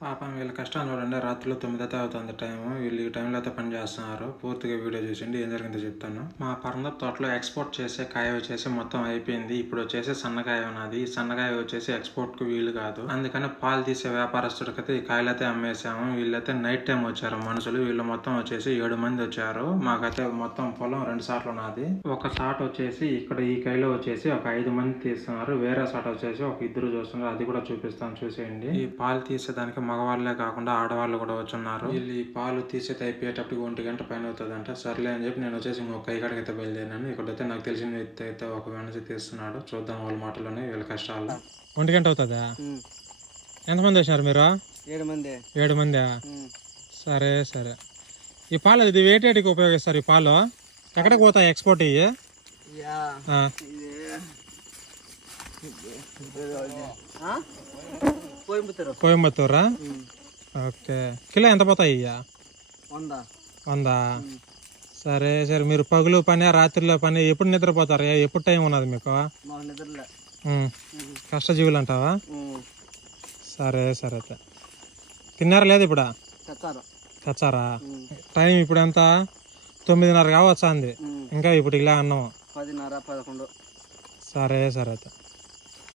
పాపం వీళ్ళ కష్టాన్ని చూడండి రాత్రిలో తొమ్మిదో అవుతుంది టైం వీళ్ళు ఈ టైంలో అయితే పని చేస్తున్నారు. పూర్తిగా వీడియో చూసిండి ఏం జరిగిందో చెప్తాను. మా పరందప్ తోటలో ఎక్స్పోర్ట్ చేసే కాయ వచ్చేసి మొత్తం అయిపోయింది. ఇప్పుడు వచ్చేసి సన్నకాయ ఉన్నది. ఈ సన్నకాయ వచ్చేసి ఎక్స్పోర్ట్కు వీలు కాదు. అందుకని పాలు తీసే వ్యాపారస్తుడికైతే ఈ కాయలు అయితే అమ్మేసాము వీళ్ళైతే నైట్ టైం వచ్చారు. మనుషులు వీళ్ళు మొత్తం వచ్చేసి ఏడు మంది వచ్చారు. మాకైతే మొత్తం పొలం రెండు సార్లు ఉన్నది. ఒక సాట్ వచ్చేసి ఇక్కడ ఈ కాయలో వచ్చేసి ఒక ఐదు మంది తీస్తున్నారు. వేరే సాట్ వచ్చేసి ఒక ఇద్దరు చూస్తున్నారు. అది కూడా చూపిస్తాను చూసేయండి. ఈ పాలు తీసేదానికి మగవాళ్ళే కాకుండా ఆడవాళ్ళు కూడా వచ్చున్నారు. వీళ్ళు ఈ పాలు తీసేది అయిపోయేటప్పుడు ఒంటి గంట పైన అవుతుందంట సర్లే అని చెప్పి నేను వచ్చేసి ఇంకొక కై కాడికి అయితే బయలుదేరినాను. ఇక్కడైతే నాకు తెలిసిన వ్యక్తి అయితే ఒక మనిషి తీస్తున్నాడు. చూద్దాం వాళ్ళ మాటలోనే వీళ్ళ కష్టాలు. ఒంటి గంట అవుతుందా? ఎంతమంది వచ్చినారు మీరు? ఏడు మంది. ఏడు మంది? సరే సరే. ఈ పాలు ఇది వేటేటికి ఉపయోగిస్తారు ఈ పాలు? ఎక్కడికి పోతాయి ఎక్స్పోర్ట్ ఇవి యా. ఆ, కోయంబత్తూరు కోయంబత్తూరా? ఓకే. కిలో ఎంత పోతాయి ఇయ్య? వంద. వందా? సరే సరే. మీరు పగులు పని రాత్రిలో పని ఎప్పుడు నిద్రపోతారు ఎప్పుడు టైం ఉన్నది మీకు? కష్టజీవులు అంటావా? సరే సరే అయితే. తిన్నారా లేదు ఇప్పుడు? తెచ్చారు. టైం ఇప్పుడు ఎంత? తొమ్మిదిన్నర కావచ్చా అంది. ఇంకా ఇప్పుడు ఇలా అన్నాము పదిన్నర పదకొండు. సరే సరే అయితే.